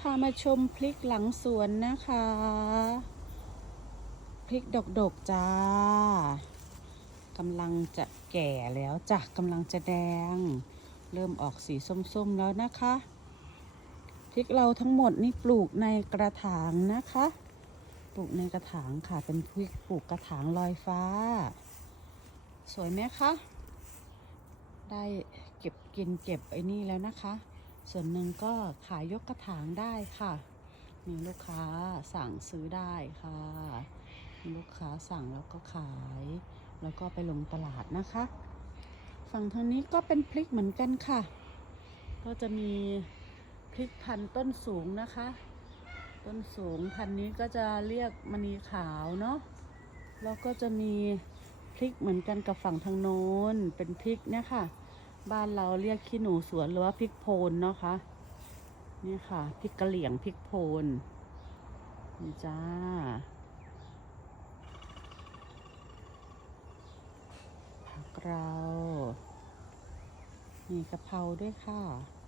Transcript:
พามาชมพริกหลังสวนนะคะ พริกดกๆจ้ากำลังจะแก่แล้วจ้ะกำลังจะแดง เริ่มออกสีส้มๆแล้วนะคะ พริกเราทั้งหมดนี่ปลูกในกระถางนะคะ ปลูกในกระถางค่ะเป็นพริกปลูกกระถางลอยฟ้า สวยไหมคะ ได้เก็บกินเก็บไอ้นี่แล้วนะคะ ส่วนหนึ่งก็ขายยกกระถางได้ค่ะ มีลูกค้าสั่งซื้อได้ค่ะ มีลูกค้าสั่งแล้วก็ขาย แล้วก็ไปลงตลาดนะคะ ฝั่งทางนี้ก็เป็นพริกเหมือนกันค่ะ ก็จะมีพริกพันต้นสูงนะคะ ต้นสูงพันนี้ก็จะเรียกมณีขาวเนาะ แล้วก็จะมีพริกเหมือนกันกับฝั่งทางโน้นเป็นพริกเนี่ยค่ะ บ้านเราเรียกขี้หนูสวนหรือว่าพริกโพนเนาะคะนี่ค่ะพริกกะเหลี่ยงพริกโพนนี่จ้า ผักเรา มีกะเพราด้วยค่ะ